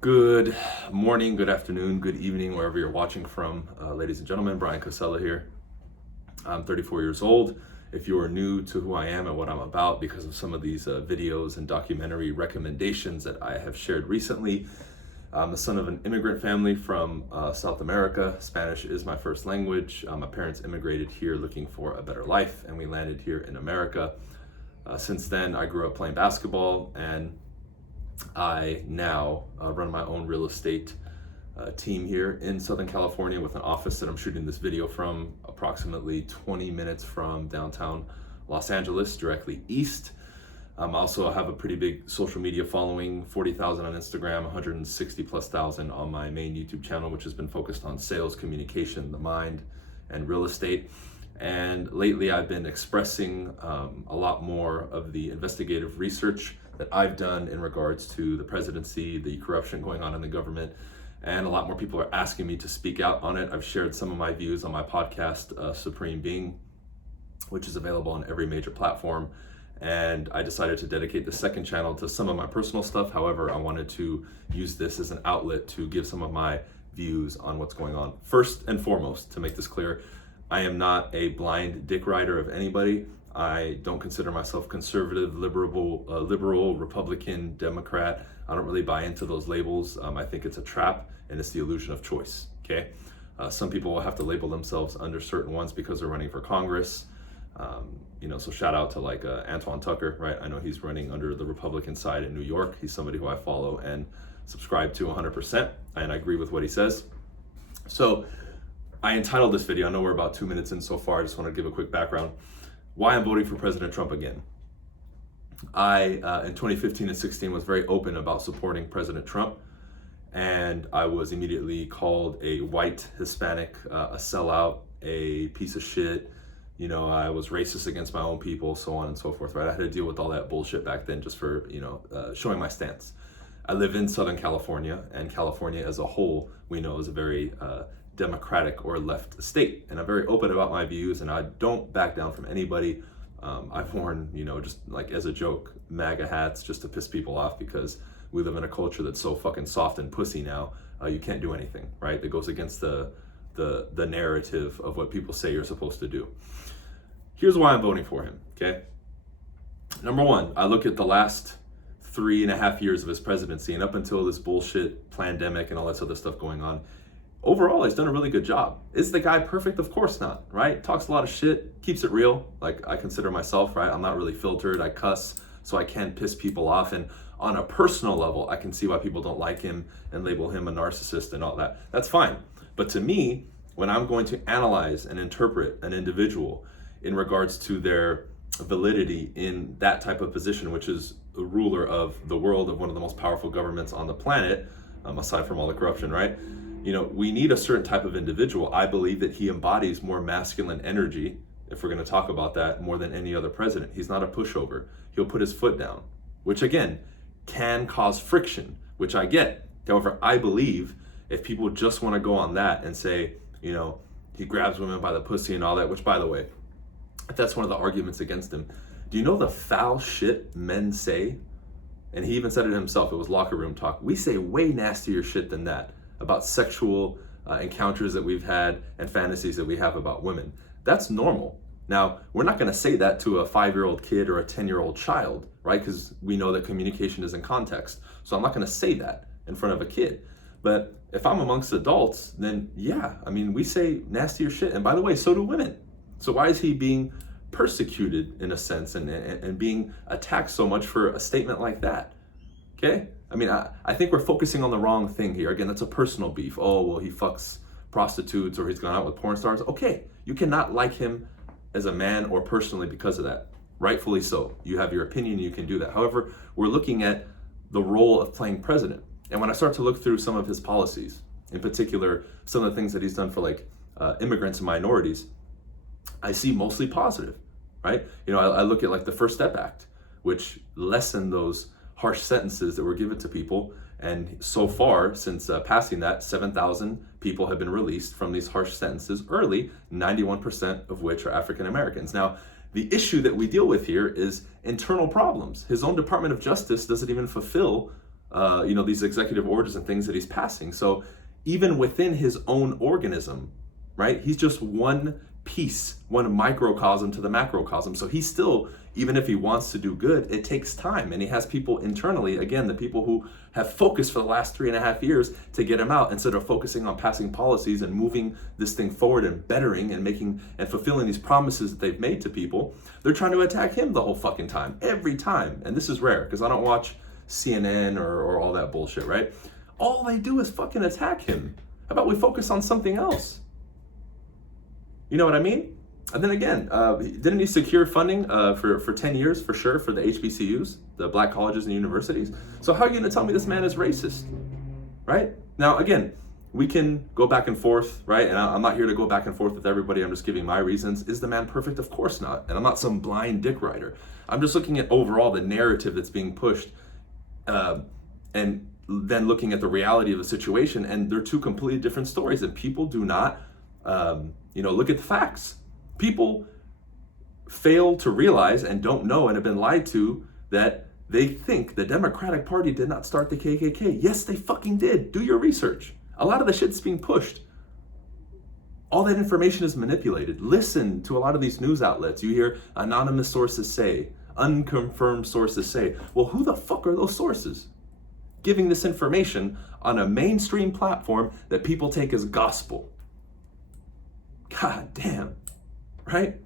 Good morning, good afternoon, good evening, wherever you're watching from. Ladies and gentlemen, Bryan Casella here. I'm 34 years old. If you are new to who I am and what I'm about because of some of these videos and documentary recommendations that I have shared recently, I'm the son of an immigrant family from South America. Spanish is my first language. My parents immigrated here looking for a better life, and we landed here in America. Since then, I grew up playing basketball, and I now run my own real estate team here in Southern California with an office that I'm shooting this video from approximately 20 minutes from downtown Los Angeles, directly east. I also have a pretty big social media following, 40,000 on Instagram, 160 plus thousand on my main YouTube channel, which has been focused on sales, communication, the mind, and real estate. And lately I've been expressing a lot more of the investigative research that I've done in regards to the presidency, the corruption going on in the government, and a lot more people are asking me to speak out on it. I've shared some of my views on my podcast, Supreme Being, which is available on every major platform. And I decided to dedicate the second channel to some of my personal stuff. However, I wanted to use this as an outlet to give some of my views on what's going on. First and foremost, to make this clear, I am not a blind dick rider of anybody. I don't consider myself conservative, liberal, Republican, Democrat. I don't really buy into those labels. I think it's a trap, and it's the illusion of choice, okay? Some people will have to label themselves under certain ones because they're running for Congress. So shout out to like Antoine Tucker, right? I know he's running under the Republican side in New York. He's somebody who I follow and subscribe to 100%, and I agree with what he says. So I entitled this video, I know we're about 2 minutes in so far, I just want to give a quick background. Why I'm voting for President Trump again. I, in 2015 and 16, was very open about supporting President Trump, and I was immediately called a white Hispanic, a sellout, a piece of shit. I was racist against my own people, so on and so forth, right? I had to deal with all that bullshit back then just for, showing my stance. I live in Southern California, and California as a whole, we know, is a very democratic or left state, and I'm very open about my views, and I don't back down from anybody. I've worn, just like as a joke, MAGA hats just to piss people off because we live in a culture that's so fucking soft and pussy now. You can't do anything, right? That goes against the narrative of what people say you're supposed to do. Here's why I'm voting for him, okay? Number one, I look at the last 3.5 years of his presidency, and up until this bullshit pandemic and all that other stuff going on, overall, he's done a really good job. Is the guy perfect? Of course not, right? Talks a lot of shit, keeps it real, like I consider myself, right? I'm not really filtered, I cuss, so I can piss people off. And on a personal level, I can see why people don't like him and label him a narcissist and all that. That's fine. But to me, when I'm going to analyze and interpret an individual in regards to their validity in that type of position, which is the ruler of the world, of one of the most powerful governments on the planet, aside from all the corruption, right? We need a certain type of individual. I believe that he embodies more masculine energy, if we're going to talk about that, more than any other president. He's not a pushover. He'll put his foot down, which again, can cause friction, which I get. However, I believe if people just want to go on that and say, he grabs women by the pussy and all that, which by the way, that's one of the arguments against him. Do you know the foul shit men say? And he even said it himself, it was locker room talk. We say way nastier shit than that about sexual encounters that we've had and fantasies that we have about women. That's normal. Now, we're not gonna say that to a 5-year-old kid or a 10-year-old child, right? Because we know that communication is in context. So I'm not gonna say that in front of a kid. But if I'm amongst adults, then yeah, we say nastier shit. And by the way, so do women. So why is he being persecuted in a sense and being attacked so much for a statement like that? Okay? I think we're focusing on the wrong thing here. Again, that's a personal beef. Oh, well, he fucks prostitutes or he's gone out with porn stars. Okay, you cannot like him as a man or personally because of that. Rightfully so. You have your opinion, you can do that. However, we're looking at the role of playing president. And when I start to look through some of his policies, in particular, some of the things that he's done for immigrants and minorities, I see mostly positive, right? I look at the First Step Act, which lessened those harsh sentences that were given to people. And so far, since passing that, 7,000 people have been released from these harsh sentences early, 91% of which are African Americans. Now, the issue that we deal with here is internal problems. His own Department of Justice doesn't even fulfill these executive orders and things that he's passing. So even within his own organism, right, he's just one piece, one microcosm to the macrocosm. So he's still, even if he wants to do good, it takes time. And he has people internally, again, the people who have focused for the last 3.5 years to get him out, instead of focusing on passing policies and moving this thing forward and bettering and making and fulfilling these promises that they've made to people. They're trying to attack him the whole fucking time, every time. And this is rare because I don't watch CNN or all that bullshit, right? All they do is fucking attack him. How about we focus on something else? You know what I mean? And then again, didn't he secure funding for 10 years for sure for the HBCUs, the black colleges and universities? So how are you going to tell me this man is racist, right? Now, again, we can go back and forth, right? And I'm not here to go back and forth with everybody. I'm just giving my reasons. Is the man perfect? Of course not. And I'm not some blind dick rider. I'm just looking at overall the narrative that's being pushed, and then looking at the reality of the situation. And they're two completely different stories. And people do not, look at the facts. People fail to realize and don't know and have been lied to that they think the Democratic Party did not start the KKK. Yes, they fucking did. Do your research. A lot of the shit's being pushed. All that information is manipulated. Listen to a lot of these news outlets. You hear anonymous sources say, unconfirmed sources say. Well, who the fuck are those sources giving this information on a mainstream platform that people take as gospel? God damn, right?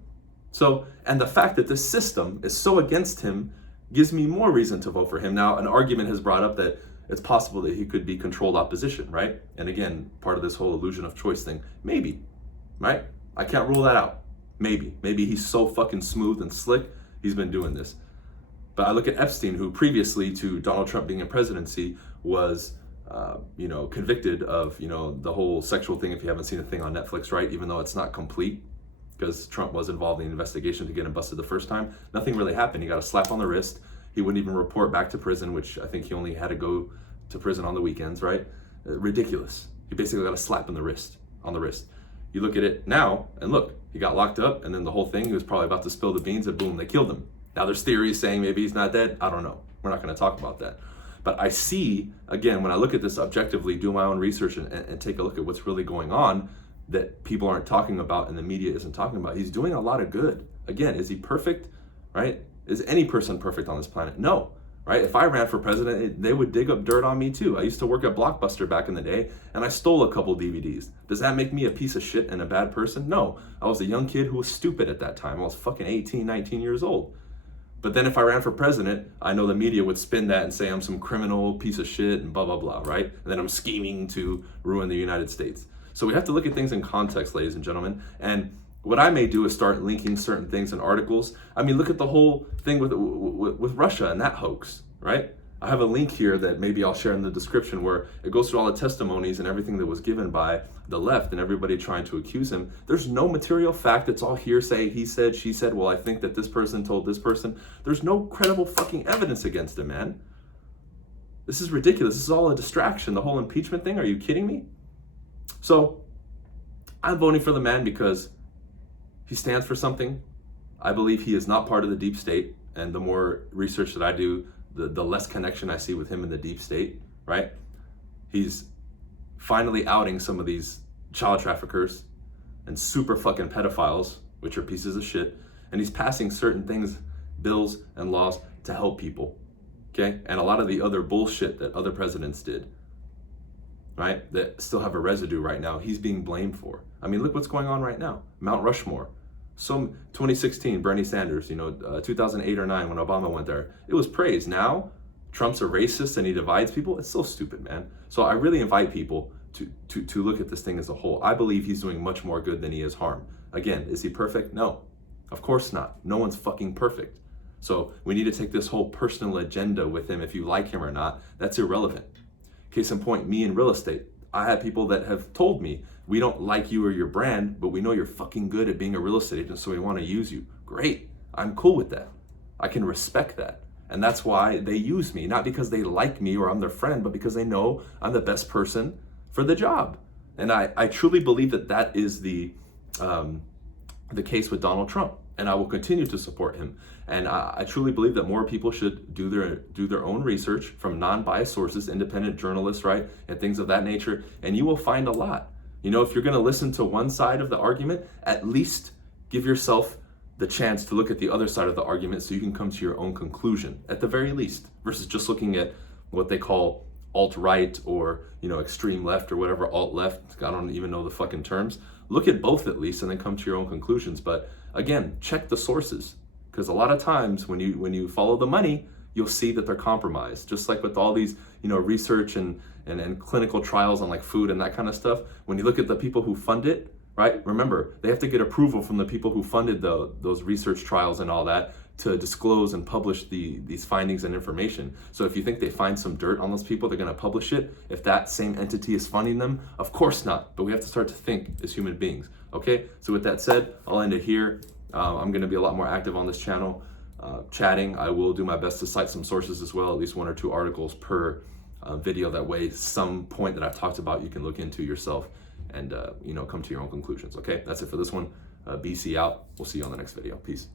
So, and the fact that this system is so against him gives me more reason to vote for him. Now, an argument has brought up that it's possible that he could be controlled opposition, right? And again, part of this whole illusion of choice thing, maybe, right? I can't rule that out. Maybe he's so fucking smooth and slick, he's been doing this. But I look at Epstein, who previously to Donald Trump being in presidency was convicted of, the whole sexual thing, if you haven't seen the thing on Netflix, right? Even though it's not complete, because Trump was involved in the investigation to get him busted the first time. Nothing really happened. He got a slap on the wrist. He wouldn't even report back to prison, which I think he only had to go to prison on the weekends, right? Ridiculous. He basically got a slap on the wrist. You look at it now, and look, he got locked up, and then the whole thing, he was probably about to spill the beans, and boom, they killed him. Now there's theories saying maybe he's not dead. I don't know. We're not going to talk about that. But I see, again, when I look at this objectively, do my own research and take a look at what's really going on that people aren't talking about and the media isn't talking about. He's doing a lot of good. Again, is he perfect, right? Is any person perfect on this planet? No, right? If I ran for president, they would dig up dirt on me too. I used to work at Blockbuster back in the day, and I stole a couple DVDs. Does that make me a piece of shit and a bad person? No. I was a young kid who was stupid at that time. I was fucking 18, 19 years old. But then if I ran for president, I know the media would spin that and say I'm some criminal piece of shit and blah, blah, blah, right? And then I'm scheming to ruin the United States. So we have to look at things in context, ladies and gentlemen. And what I may do is start linking certain things in articles. I mean, look at the whole thing with Russia and that hoax, right? I have a link here that maybe I'll share in the description where it goes through all the testimonies and everything that was given by the left and everybody trying to accuse him. There's no material fact. It's all hearsay. He said, she said, well, I think that this person told this person. There's no credible fucking evidence against him, man. This is ridiculous. This is all a distraction. The whole impeachment thing. Are you kidding me? So I'm voting for the man because he stands for something. I believe he is not part of the deep state. And the more research that I do, the less connection I see with him in the deep state, right? He's finally outing some of these child traffickers and super fucking pedophiles, which are pieces of shit. And he's passing certain things, bills and laws to help people, okay? And a lot of the other bullshit that other presidents did, right? That still have a residue right now, he's being blamed for. I mean, look what's going on right now. Mount Rushmore. So 2016, Bernie Sanders, 2008 or 9 when Obama went there, it was praised. Now, Trump's a racist and he divides people. It's so stupid, man. So I really invite people to look at this thing as a whole. I believe he's doing much more good than he is harm. Again, is he perfect? No, of course not. No one's fucking perfect. So we need to take this whole personal agenda with him. If you like him or not, that's irrelevant. Case in point, me in real estate. I have people that have told me, we don't like you or your brand, but we know you're fucking good at being a real estate agent, so we want to use you. Great. I'm cool with that. I can respect that. And that's why they use me, not because they like me or I'm their friend, but because they know I'm the best person for the job. And I truly believe that is the case with Donald Trump. and I will continue to support him. And I truly believe that more people should do their own research from non-biased sources, independent journalists, right, and things of that nature. And you will find a lot. You know, if you're going to listen to one side of the argument, at least give yourself the chance to look at the other side of the argument so you can come to your own conclusion, at the very least, versus just looking at what they call alt-right or, you know, extreme left or whatever, alt-left. I don't even know the fucking terms. Look at both at least and then come to your own conclusions. But again, check the sources, because a lot of times when you follow the money, you'll see that they're compromised. Just like with all these, you know, research and clinical trials on like food and that kind of stuff. When you look at the people who fund it, right? Remember, they have to get approval from the people who funded those research trials and all that to disclose and publish these findings and information. So if you think they find some dirt on those people, they're going to publish it. If that same entity is funding them, of course not. But we have to start to think as human beings. Okay? So with that said, I'll end it here. I'm going to be a lot more active on this channel, chatting. I will do my best to cite some sources as well, at least 1 or 2 articles per video. That way, some point that I've talked about, you can look into yourself and you know, come to your own conclusions. Okay? That's it for this one. BC out. We'll see you on the next video. Peace.